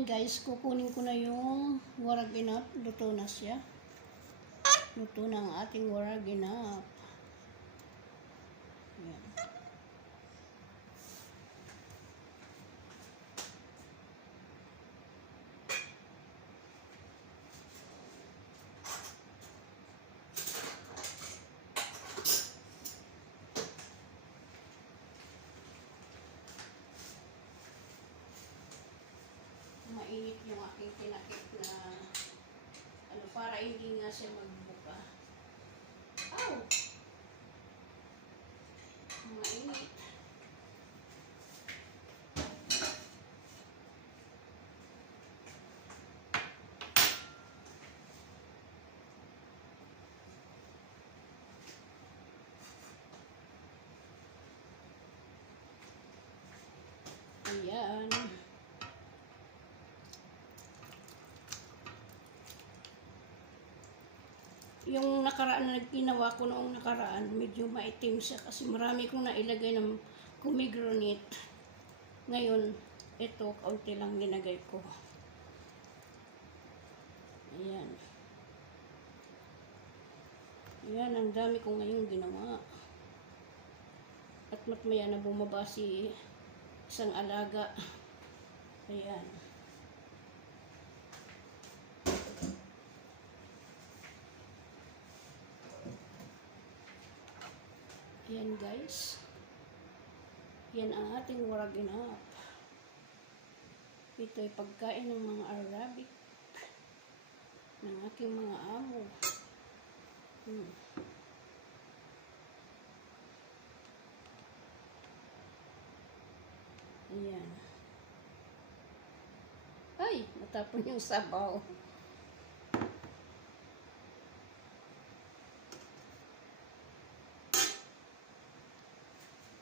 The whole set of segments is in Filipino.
Ayan guys, kukunin ko na yung waraginap. Luto na siya. Luto na ang ating waraginap. Ayan. Mainit yung aking tinakip na para hindi nga siya magbuka. Ow! Mainit. Ayan. Yung nakaraan na ginawa ko noong nakaraan, medyo maitim siya kasi marami kong nailagay ng pomegranate. Ngayon, ito, kaunti lang linagay ko. Ayan. Ayan, ang dami ko ngayon ginawa. At matmaya na bumaba si isang alaga. Ayan. Yan guys. Yan ang ating waraginap. Ito ay pagkain ng mga Arabic ng aking mga amo. Ayan. Ay, natapon yung sabaw.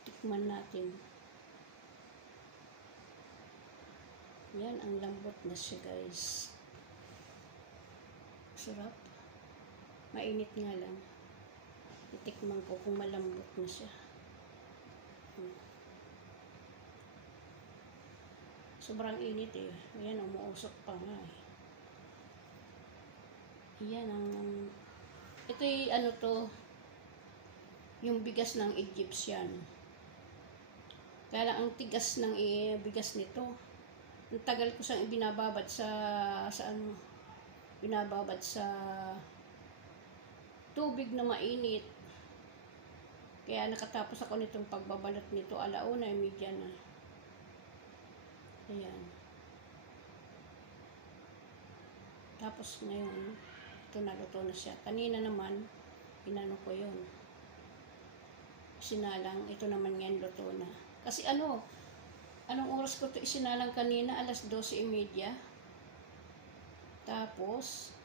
Tikman natin. Yan, ang lambot na siya guys. Sarap. Mainit nga lang. Itikman ko kung malambot na siya. Sobrang init eh. Ayan, umuusok pa nga eh. Ayan ang... Ito ay ano to, yung bigas ng Egyptian. Kaya lang ang tigas ng bigas nito. Ang tagal ko siyang binababad sa ano, binababad sa tubig na mainit. Kaya nakatapos ako nitong pagbabalat nito 1:30 na. Ayan. Tapos ngayon, ito naluto na siya. Kanina naman, inano ko yun. Sinalang, ito naman ngayon luto na. Kasi anong oras ko ito isinalang kanina? 12:30. Tapos,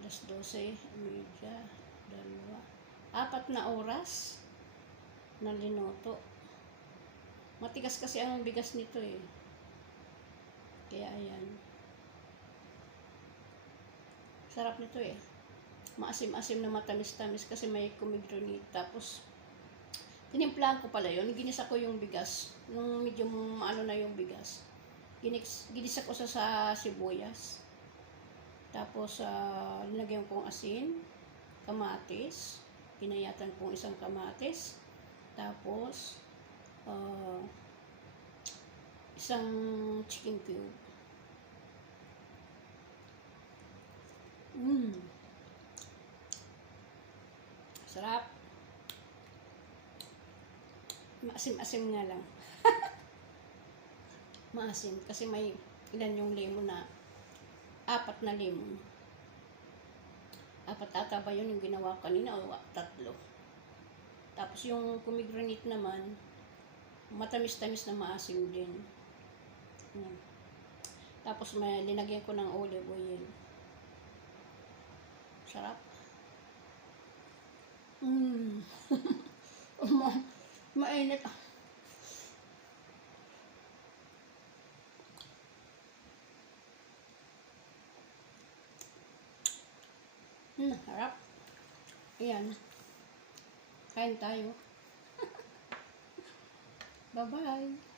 12:30, 4 na oras na linuto. Matigas kasi ang bigas nito eh. Kaya ayan. Sarap nito eh. Maasim-asim na matamis-tamis kasi may pomegranate. Tapos, tinimplahan ko pala yun. Ginisa ko yung bigas. Nung medyo ano na yung bigas. Ginisa ko sa sibuyas. Tapos, linagyan kong asin, kamatis. Pinayatan kong isang kamatis. Tapos, isang chicken cube. Sarap. Maasim-asim nga lang. Maasim kasi may ilan yung lemon na 4 na lemon. 4 ata ba yun yung ginawa kanina o 3? Tapos yung pomegranate naman matamis-tamis na maasim din. Tapos may linagyan ko ng olive oil. Sarap. Mainit. Harap. Ayan. Kain tayo. Bye-bye.